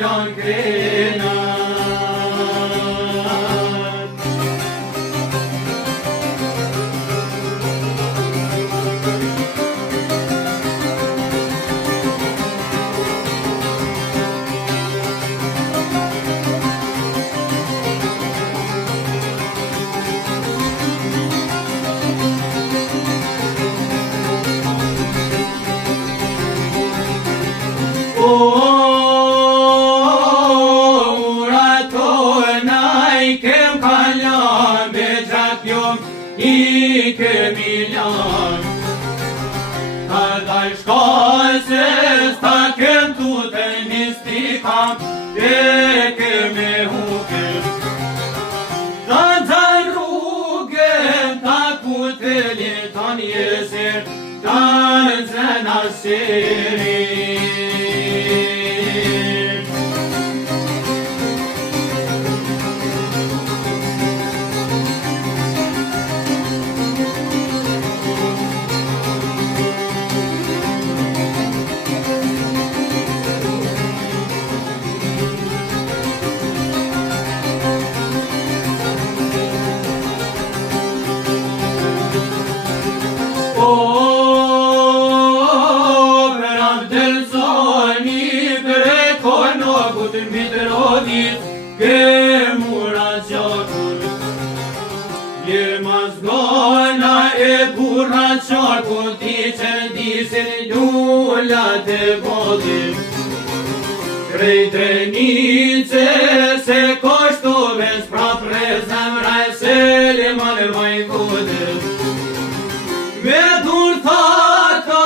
kalon krenat. I kemi lan Ka dal shkallëses ta kem tute nisti kam E keme hukem Ta zan rrugem ta kuteli ta njeser Ta zan aseri Ke mura qarkur Je mazgona e burra qarkur Ti që disin lullat e bodit Krej drenice se koshtove Sprap rezem rajse le mane vajvodit Me dur thata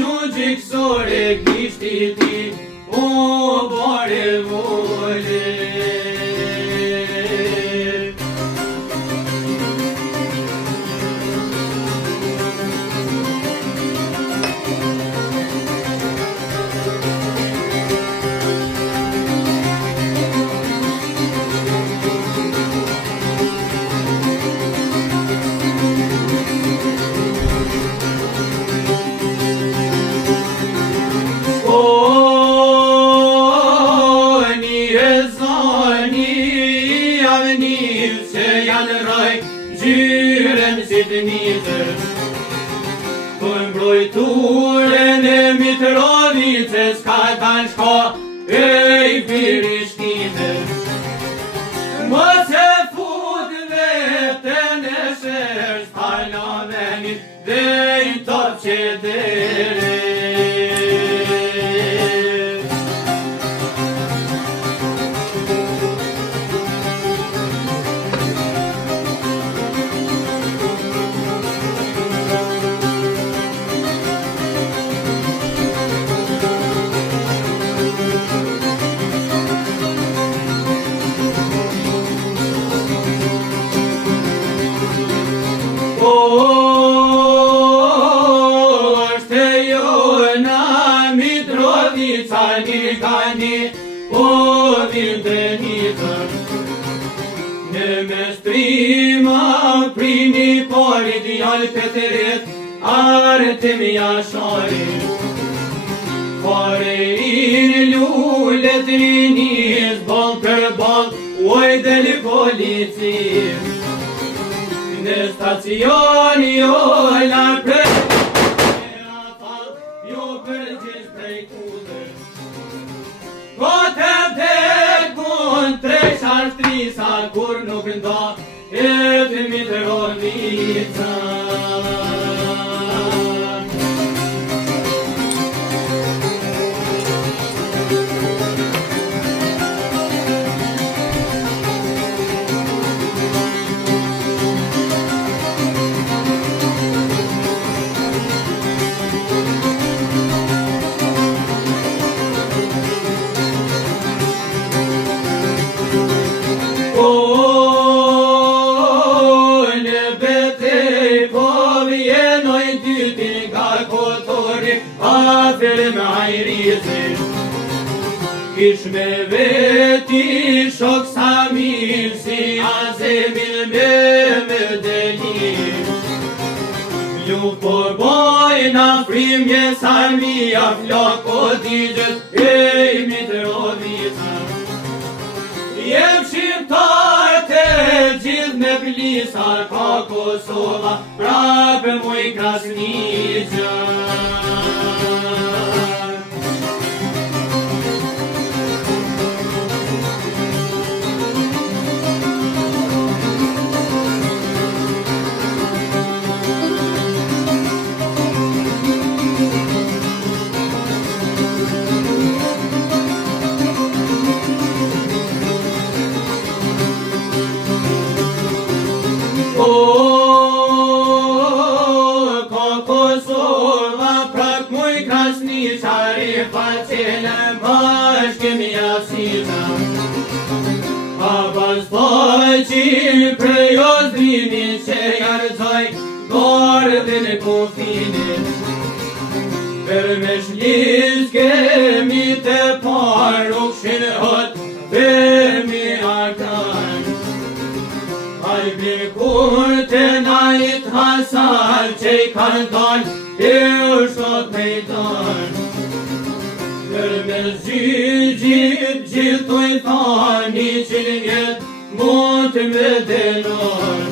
gjungjik sore Gishti ti o bare vole Gjyren si të njëtër Për mbrojturen e Mitrovicës Ka t'an shka e i Pirishtinës Mos e fut vetën e shërës Hala venit dhe i top qedere O vindenitor Në mestrima prini pari Djallë Peteret Artem Jasharit Fare in lullet rinis Bal për bal Uaj del polici Në stacioni Ola për Jo përgjës prej kuder Gotem tek mund tresh artrisa Kur nuk nda e të Mitrovica Afer me ajrizit Ish me veti shok sa mirë Si azemin me delir Ju po bojna frimje sa mija Flako digjet e i Mitrovica Jem shqiptar të gjithë me plisar ka Kosova, prapë muj Krasniqar. Ka Kosova prak muj Krasniqari, facilën bashkëmi jasina. Pa bazbaqi prej ozdimin që jarëzoj gardin e kufinit. Për me shlis kemi të paruk shilhot vemi akan. Ai bir kurte nait hasal që i kanë dalë u shtot mejdan. Për me gjithë gjithë të i thani që një vjetë mund të me delon.